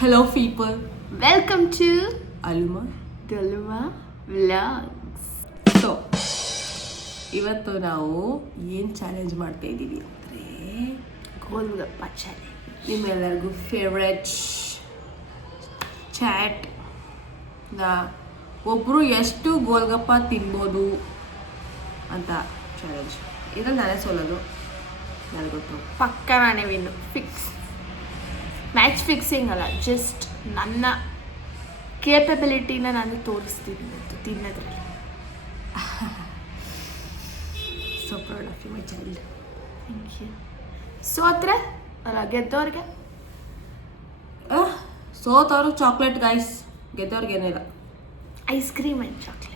Hello people, Welcome to Aluma. Daluma Vlogs. So ಇವತ್ತು ನಾವು ಏನು ಚಾಲೆಂಜ್ ಮಾಡ್ತಾ ಇದ್ದೀವಿ ಅಂದರೆ ಗೋಲ್ಗಪ್ಪ ಚಾಲೆಂಜ್. ನಿಮ್ಮೆಲ್ಲರಿಗೂ ಫೇವ್ರೆಟ್ ಚಾಟ್ ಒಬ್ಬರು ಎಷ್ಟು ಗೋಲ್ಗಪ್ಪ ತಿನ್ಬೋದು ಅಂತ ಚಾಲೆಂಜ್. ಇದ್ರಲ್ಲಿ ನಾನೇ ಸೋಲೋದು, ನನಗೆ ಗೊತ್ತು. ಪಕ್ಕ ನಾನೇ ವಿನ್ನು, ಫಿಕ್ಸ್. ಮ್ಯಾಚ್ ಫಿಕ್ಸಿಂಗ್ ಅಲ್ಲ, ಜಸ್ಟ್ ನನ್ನ ಕೇಪಬಿಲಿಟಿನ ನಾನು ತೋರಿಸ್ತೀನಿ ಇವತ್ತು ತಿನ್ನೋದ್ರಲ್ಲಿ. So proud of you my child. Thank you. ಸೋತ್ರೆ ಅಲ್ಲ, ಗೆದ್ದವ್ರಿಗೆ ಸೋತವ್ರು ಚಾಕ್ಲೇಟ್ ಗೈಸ್, ಗೆದ್ದವ್ರಿಗೆ ಏನಿಲ್ಲ. Ice cream and chocolate.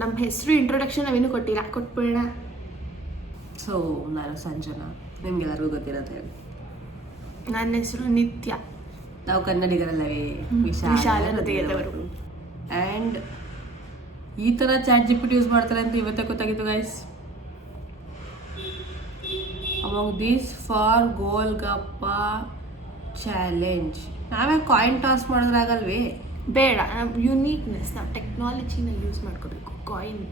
ನಮ್ಮ ಹೆಸರು ಇಂಟ್ರೊಡಕ್ಷನ್ ನಾವಿನ್ನೂ ಕೊಟ್ಟಿಲ್ಲ, ಕೊಟ್ಬಿಡೋಣ. ಸೊ ನಾನು ಸಂಜನಾ, ನಿಮ್ಗೆಲ್ಲರಿಗೂ ಗೊತ್ತಿರುತ್ತೆ. ನನ್ನ ಹೆಸರು ನಿತ್ಯ. ನಾವು ಕನ್ನಡಿಗರಲ್ಲವೇ, ವಿಶಾಲ ಹೃದಯದವರು. ಆ್ಯಂಡ್ ಈ ಥರ ಚಾಟ್ ಜಿಪಿಟಿ ಯೂಸ್ ಮಾಡ್ತಾರೆ ಅಂತ ಇವತ್ತೇ ಗೊತ್ತಾಗಿತ್ತು guys. Among these for golgappa challenge ನಾವೇ ಕಾಯಿನ್ ಟಾಸ್ ಮಾಡಿದ್ರಾಗಲ್ವೇ? ಬೇಡ, ಯುನೀಕ್ನೆಸ್, ನಾವು ಟೆಕ್ನಾಲಜಿನ ಯೂಸ್ ಮಾಡ್ಕೋಬೇಕು. ಕಾಯಿನ್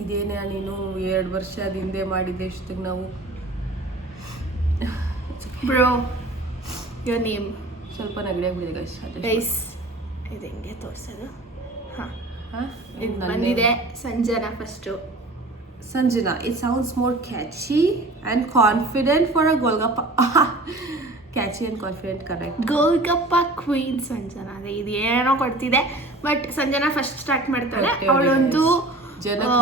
ಇದೇನೇ ನೀನು 2 ವರ್ಷದ ಹಿಂದೆ ಮಾಡಿದ್ದೆ ಇಷ್ಟಕ್ಕೆ ನಾವು. ಬ್ರೋ, ಯೋರ್ ನೇಮ್ ಸ್ವಲ್ಪ ನೆಗಡಿಯಾಗ್ಬಿಟ್ಟಿದೆ ಗೈಸ್. ಗೈಸ್, ಇದು ಹೆಂಗೆ ತೋರಿಸೋದು? ಹಾಂ, ಇದು ನನ್ನ ಬಂದಿದೆ Sanjana first. Sanjana, it sounds more catchy and confident for a golgappa. Catchy and confident, correct. Golgappa queen Sanjana. ಅದೇ ಇದು ಏನೋ ಕೊಡ್ತಿದೆ, ಬಟ್ ಸಂಜನಾ ಫಸ್ಟ್ ಸ್ಟಾರ್ಟ್ ಮಾಡ್ತಾಳೆ. ಅವಳೊಂದು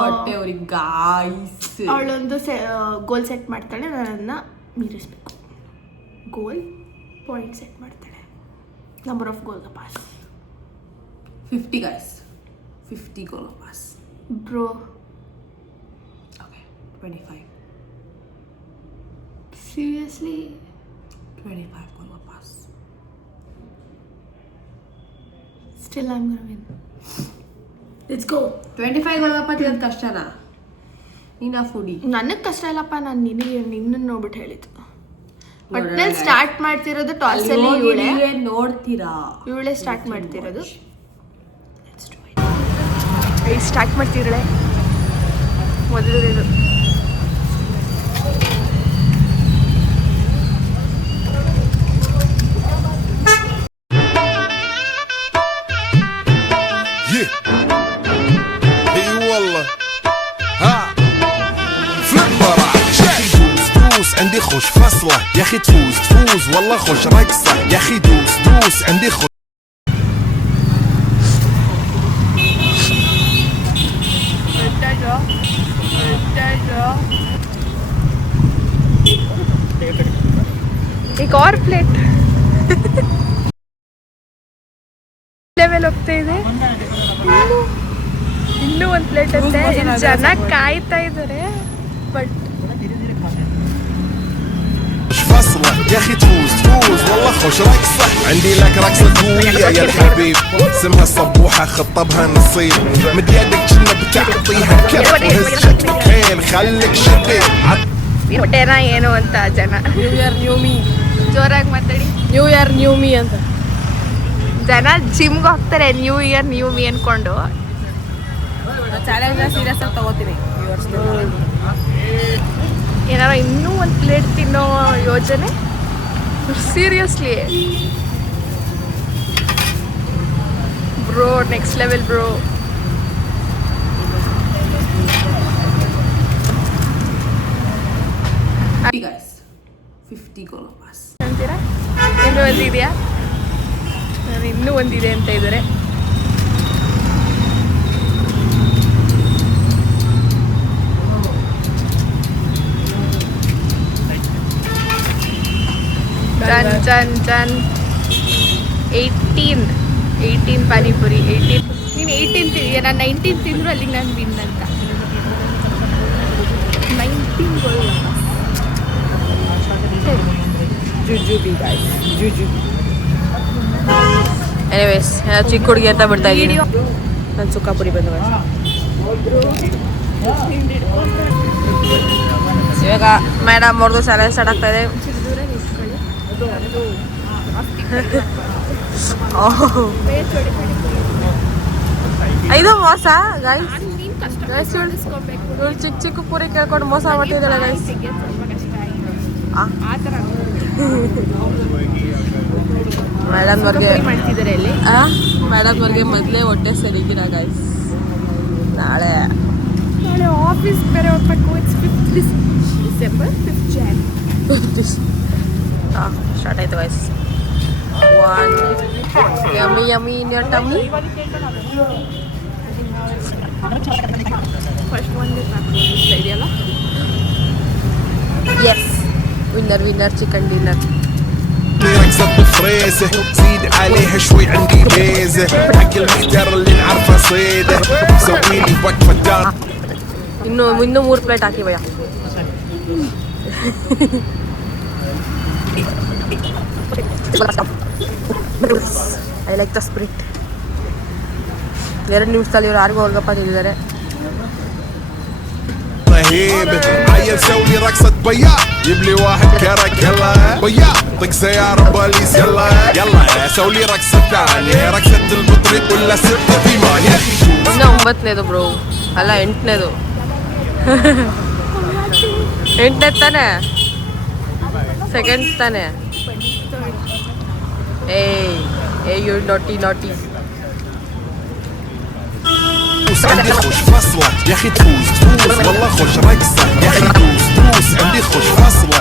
ಹೊಟ್ಟೆ ಅವ್ರಿಗೆ ಗಾಯ್ಸ್, ಅವಳೊಂದು ಗೋಲ್ ಸೆಟ್ ಮಾಡ್ತಾಳೆ, ನನ್ನನ್ನು ಮೀರಿಸ್ಬೇಕು. ಗೋಲ್ ಪಾಯಿಂಟ್ ಸೆಟ್ ಮಾಡ್ತಾಳೆ. Number of golgappas 50 guys, 50 golgappas. Bro, Okay, 25. Seriously 25 golgappas. Still I am gonna win. Let's go. 25 golgappa ತಿನ್ನೋದು ಕಷ್ಟನಾ? ನೀನಾ ಫುಡಿ? ನನಗೆ ಕಷ್ಟ ಇಲ್ಲಪ್ಪ, ನಾನು ನಿನ್ನನ್ನು ನೋಡ್ಬಿಟ್ಟು ಹೇಳಿದ್ದು. ಒಟ್ನಲ್ಲಿ ಸ್ಟಾರ್ಟ್ ಮಾಡ್ತಿರೋದು ಟಾಸ್ ಅಲ್ಲಿ ಇವಳೇ. ನೋಡ್ತೀರಾ, ಇವಳೇ ಸ್ಟಾರ್ಟ್ ಮಾಡ್ತಿರೋದು. ಸ್ಟಾರ್ಟ್ ಮಾಡ್ತಿರಳೆ ಮೊದಲು. عندي خوش فصلة يا اخي، تفوز والله خوش رقصة يا اخي، دوس عندي خوش. एक और प्लेट ಲೆವೆಲ್ ಹೋಗ್ತಾ ಇದೆ. ಇನ್ನೂ ಒಂದು ಪ್ಲೇಟ್ ಅಂತೆ. ಜನ ಕಾಯ್ತಾ ಇದ್ದಾರೆ, ಬಟ್ فصلة يا اخي، تفوز والله خوش رقصة. عندي لك رقصة قوية يا الحبيب، اسمها الصبوحة خطبها نصيب، مد يدك كنا بتعطيها كف، وهز حيل خليك شديد. ಹೊಟ್ಟೆನ ಏನು ಅಂತ ಜನ. ನ್ಯೂ ಇಯರ್ ನ್ಯೂ ಮೀ, ಜೋರಾಗಿ ಮಾತಾಡಿ. ನ್ಯೂ ಇಯರ್ ನ್ಯೂ ಮೀ ಅಂತ ಜನ ಜಿಮ್ಗೆ ಹೋಗ್ತಾರೆ ನ್ಯೂ ಇಯರ್ ನ್ಯೂ ಮೀ ಅನ್ಕೊಂಡು. ಚಾಲೆಂಜ್ನ ಸೀರಿಯಸ್ ಆಗಿ ತಗೋತೀನಿ ಈ ವರ್ಷದಲ್ಲಿ. ಏನಾರ ಇನ್ನೂ ಒಂದು ಪ್ಲೇಟ್ ತಿನ್ನೋ ಯೋಜನೆ? Seriously bro, next level bro. Guys 50 golgappas ಅಂತೀರಾ? ಇನ್ನೂ ಒಂದಿದೆಯಾ? ನಾನು ಇನ್ನೂ ಒಂದಿದೆ ಅಂತ ಇದ್ದಾರೆ. ಜನ್ 18 ಪಾನಿಪುರಿ. 18 ನೀನು 18 ತಿಂದೀಯ, ನಾನು 19 ತಿಂದ್ರು ಅಲ್ಲಿಗೆ ನಾನು ವಿನ್ ಅಂತ. 19 golgappa. Jujube guys, jujube. Anyways, ಚಿಕ್ಕ ಹುಡುಗಿ ಅಂತ ಬಿಡ್ತಾ ಇದ್ದೀನಿ. ನಾನು ಸುಖಾಪುರಿ ಬಂದು ಇವಾಗ ಮೇಡಮ್ ಅವ್ರದ್ದು ಚಾಲೆಂಜ್ ಸ್ಟಾರ್ಟ್ ಆಗ್ತಾ ಇದೆ. ಇದು ಮೋಸ ಗೈಸ್. ಇವ್ರು ಚಿಕ್ಕ ಚಿಕ್ಕ ಪೂರಿ ಕೇಳ್ಕೊಂಡು ಮೋಸ ಮಾಡ್ತಿದ್ದಾಳೆ ಗೈಸ್. ಮೇಡಮ್ ಅವ್ರಿಗೆ ಮೊದಲೇ ಹೊಟ್ಟೆ ಸರಿಗಿರ ಗೈಸ್. ನಾಳೆ ಆಫೀಸ್ ಬೇರೆ ಹೋಗ್ಬೇಕು. It's 5th December 5th Jan. Start ಆಯ್ತು guys. One yummy in your tummy. First one ಇದೆಯಲ್ಲ. Yes, winner chicken dinner. رقصة بفريسة زيد عليها شوي عندي بيزة حق المحتار اللي نعرفه صيده سويلي وقفة دار. ಇನ್ನು 3 ಪ್ಲೇಟ್ ಹಾಕಿ ಭಯ. I like the spirit. 2 ನಿಮಿಷದಲ್ಲಿ ಇವ್ರು 6 ಗೋಲ್ಗಪ್ಪ ತಿಂದಿದ್ದಾರೆ. رهيبة عيل سوي رقصة بيا جيب لي واحد كرك يلا بيا طق سيارة بوليس يلا يلا سوي رقصة ثانية رقصة البطريق ولا ستة في مان يا أخي ಇನ್ನು 9ನೇದು ಬ್ರೋ, ಅಲ್ಲ 8ನೇದು. 8ನೇ ತಾನೆ, ಸೆಕೆಂಡ್ ತಾನೆ. ಏಯ್ ಯು naughty. عندي خوش فصلة يا أخي تفوز والله خوش رقصة يا أخي دوس عندي خوش فصلة.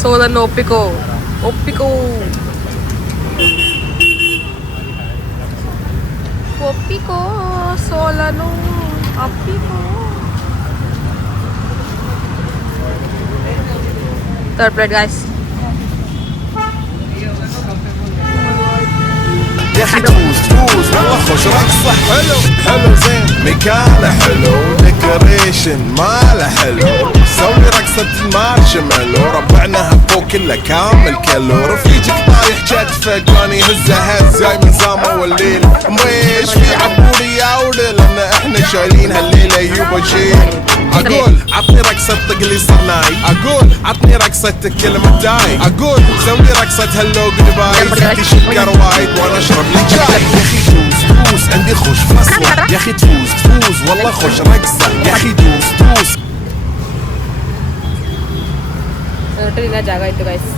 ಸೋಲನ್ನು ಒಪ್ಪಿಕೋ. ಸೋಲನ್ನು ಒಪ್ಪಿಕೋ. Third plate guys. يا اخي تفوز والله خوش رقصة حلو زين مكانه حلو ديكوريشن ماله حلو سوي رقصة المارشميلو ربعناها فوق كله كامل كيلو رفيجك طايح جدفه قاني هزه جاي من زامه والليل مريش في عبوري يا ولد لان احنا شايلين هالليله يوبا شيل. اقول عطني رقصة طق لي صرناي اقول عطني رقصة كلمة داي اقول سوي رقصة هلو جدباي زيدي شكر وايد وانا اشرب لي جاي. يا اخي دوس عندي خوش فصلة يا اخي تفوز والله خوش رقصة يا اخي دوس. ಇನ್ನ ಜಾಗ ಇತ್ತು ಗೈಸ್.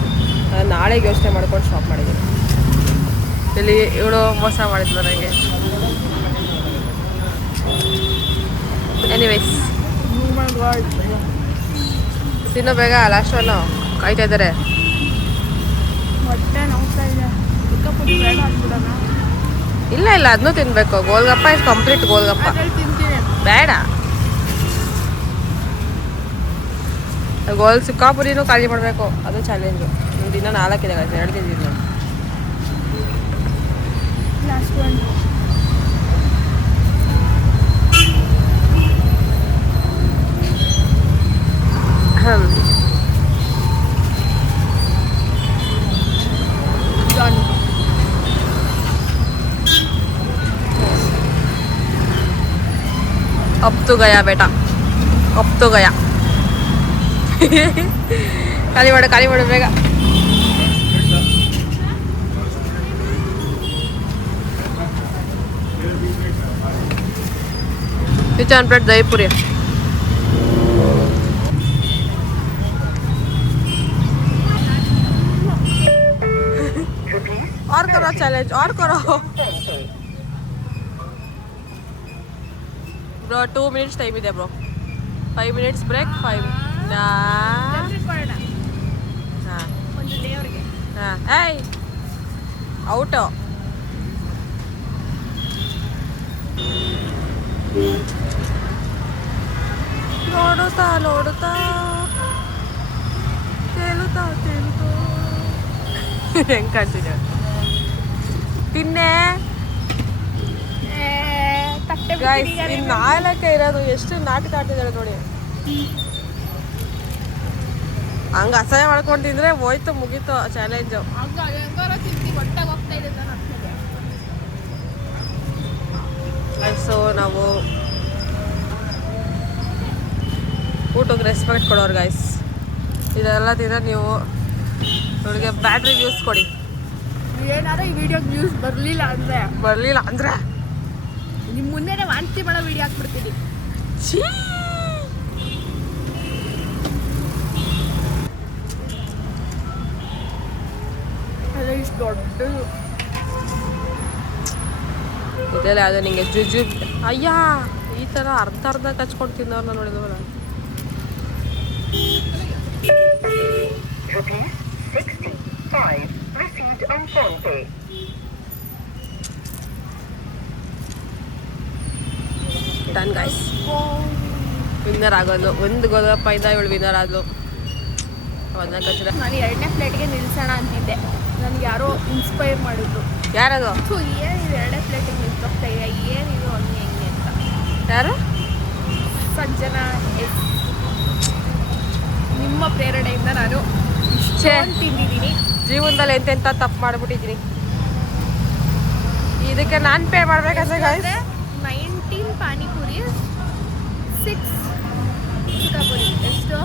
ನಾಳೆಗೆ ಯೋಚನೆ ಮಾಡ್ಕೊಂಡು ಶಾಪ್ ಮಾಡಿದ್ದೀನಿ. ಇಲ್ಲಿ ಇವಳು ಮೋಸ ಮಾಡಿದ್ಲು ನನಗೆ. ಎನಿವೇಸ್ ತಿನ್ನೋ ಬೇಗ, ಲಾಸ್ಟ್ ಒನ್ನು ಕಾಯ್ತಾ ಇದ್ದಾರೆ. ಹೊಟ್ಟೆ ನೋಡ್ತಾ ಇದೆ. ಬೇಡ ಅಂದ್ಬಿಡೋಣ. ಇಲ್ಲ ಅದನ್ನೂ ತಿನ್ಬೇಕು. Golgappa is complete golgappa. ತಿಂತೀನಿ. ಬೇಡ, ಗೋಲ್ ಸಿಕ್ಕಾಪುರಿನೂ ಖಾಲಿ ಮಾಡಬೇಕು. ಅದು ಚಾಲೆಂಜು. ದಿನ 4 ಇದೆ ಗೈಸ್, 2 ಕೆಜಿ ಇಲ್ಲ. Last one. ಡನ್. अब तो गया बेटा, अब तो गया. ಖಾಲಿ ಮಾಡು ಬೇಗ. ಇದು 1 ಪ್ಲೇಟ್ ದಹಿ ಪೂರಿ. और करो चैलेंज, और करो ब्रो. 2 minutes ಟೈಮ್ ಇದೆ ಬ್ರೋ. 5 minutes break. 5 ಏಯ್ ಔಟು. ನೋಡುತ್ತಾ ತೇಲುತ್ತಾ ಹೆಂಗ್ ಕಾಣ್ತಿದ್ದೆ. ತಿನ್ನೆ ಗೈಸ್. ಇನ್ನು 4 ಇರೋದು. ಎಷ್ಟು ನಾಟಕ ಆಡ್ತಿದ್ದಾಳೆ ನೋಡಿ. ಹಂಗ ಅಸಹ್ಯ ಮಾಡ್ಕೊಂಡು ತಿಂದ್ರೆ ಹೋಯ್ತು, ಮುಗೀತು ಚಾಲೆಂಜು. ಸೊ ನಾವು ಊಟಕ್ಕೆ ರೆಸ್ಪೆಕ್ಟ್ ಕೊಡೋರು ಗೈಸ್. ಇದೆಲ್ಲ ತಿಂದರೆ ನೀವು ಇವಳಿಗೆ ಬ್ಯಾಡ್ ರಿವ್ಯೂಸ್ ಕೊಡಿ. ಏನಾರ ಈ ವಿಡಿಯೋಗೆ ನ್ಯೂಸ್ ಬರಲಿಲ್ಲ ಅಂದರೆ ನಿಮ್ಮ ಮುಂದೆನೇ ವಾಂತಿ ಮಾಡೋ ವಿಡಿಯೋ ಹಾಕ್ಬಿಡ್ತೀನಿ. ಅಲ್ಲ ಇಷ್ಟು ದೊಡ್ಡದು ಇದೆಲ್ಲ ಅದು ನಿಂಗೆ ಜುಜು ಅಯ್ಯ ಈ ಥರ ಅರ್ಧ ಕಚ್ಕೊಂಡು ತಿನ್ನೋರ್ನ ನೋಡಿದವಲ್ಲ. ಡನ್ ಗೈಸ್, ವಿನ್ನರ್ ಆಗೋದು. ಒಂದು ಗೋಲ್ಗಪ್ಪ ಇಂದ ಇವಳು ವಿನ್ನರ್ ಆದ್ಲು. ಅದನ್ನ ಕಚ್ಚಿದ ನಾನು 2ನೇ ಪ್ಲೇಟ್ಗೆ ನಿಲ್ಸೋಣ ಅಂತಿದ್ದೆ. ನನಗೆ ಯಾರೋ ಇನ್ಸ್ಪೈರ್ ಮಾಡಿದ್ರು. ಯಾರದು? ಏನಿದು 2ನೇ ಪ್ಲೇಟಿಗೆ ನಿಲ್ಸೋಗ್ತಾ ಇದೆ, ಏನಿದು ಹಂಗೆ ಹೆಂಗೆ ಅಂತ. ಯಾರು? ಸಂಜನಾ ಎಸ್. ನಿಮ್ಮ ಪ್ರೇರಣೆಯಿಂದ ನಾನು ಇಷ್ಟೊಂದು ತಿಂದಿದ್ದೀನಿ. ಜೀವನದಲ್ಲಿ ಎಂತೆಂಥ ತಪ್ಪು ಮಾಡಿಬಿಟ್ಟಿದ್ದೀನಿ. ಇದಕ್ಕೆ ನಾನು ಪೇ ಮಾಡ್ಬೇಕಾದ್ರೆ ಗೈಸ್ 19 ಪಾನಿಪುರಿ, 6 ಚಿಕಾಪುರಿ. ಎಷ್ಟು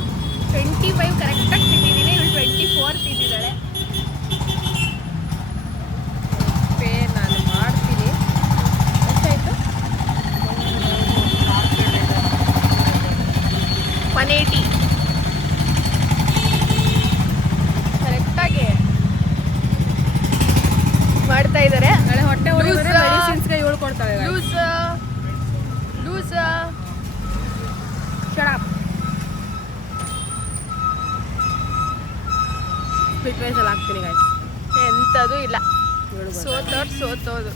25 ಕರೆಕ್ಟಾಗಿ ತಿಂದಿದ್ದೀನಿ. ಇವಳು 24 ತಿಂದಿದ್ದಾಳೆ. ಪೇ ನಾನು ಮಾಡ್ತೀನಿ. ಎಷ್ಟಾಯಿತು? 180 ಕರೆಕ್ಟಾಗಿ ಮಾಡ್ತಾ ಇದ್ದಾರೆ. ನಾಳೆ ಹೊಟ್ಟೆ ಮೆಡಿಸಿನ್ಸ್ಗೆ ಇವಳು ಕೊಡ್ತಾಳೆ. ಲೂಸ್ ಶರಾಬ್ ಸ್ಪಿಟ್ ವೈಸಲ್ಲಿ ಹಾಕ್ತೀನಿ ಗೈಸ್. ಎಂಥದ್ದು ಇಲ್ಲ. ಸೋತೋದು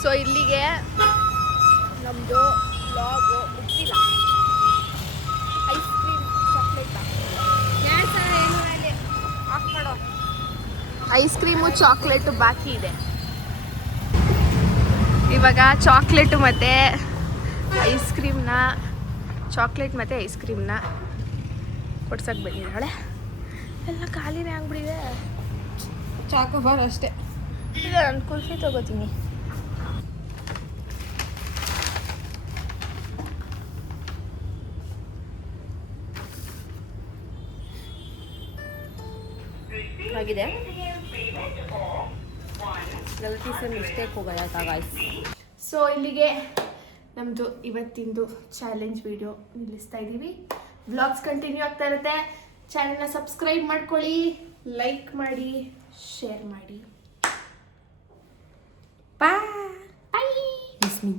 ಸೊ ಇಲ್ಲಿಗೆ ನಮ್ಮದು ವ್ಲಾಗು ಮುಗಿಲ್ಲ. Ice cream chocolate ice cream chocolate ಬಾಕಿ ಇದೆ. ಇವಾಗ ಚಾಕ್ಲೇಟು ಮತ್ತು ಐಸ್ ಕ್ರೀಮ್ನ ಕೊಡ್ಸಕ್ಕೆ ಬಂದಿದ್ದಾಳೆ. ಎಲ್ಲ ಖಾಲಿನೇ ಆಗ್ಬಿಟ್ಟಿದೆ. ಚಾಕೋಬಾರ್ ಅಷ್ಟೇ. ಇಲ್ಲ, ನಾನು ಕುಲ್ಫಿ ತಗೋತೀನಿ. ಆಗಿದೆ. ಗಲ್ತಿ ಸೆ ಮಿಸ್ಟೇಕ್ ಹೋಗಲ್ಲ ಗಾಯ್ಸ್. ಸೊ ಇಲ್ಲಿಗೆ ನಮ್ಮದು ಇವತ್ತಿಂದು ಚಾಲೆಂಜ್ ವಿಡಿಯೋ ನಿಲ್ಲಿಸ್ತಾ ಇದ್ದೀವಿ. ವ್ಲಾಗ್ಸ್ ಕಂಟಿನ್ಯೂ ಆಗ್ತಾ ಇರುತ್ತೆ. ಚಾನೆಲ್ನ ಸಬ್ಸ್ಕ್ರೈಬ್ ಮಾಡ್ಕೊಳ್ಳಿ, ಲೈಕ್ ಮಾಡಿ, ಶೇರ್ ಮಾಡಿ. ಬಾಯ್. ಬಾಯ್. Miss me.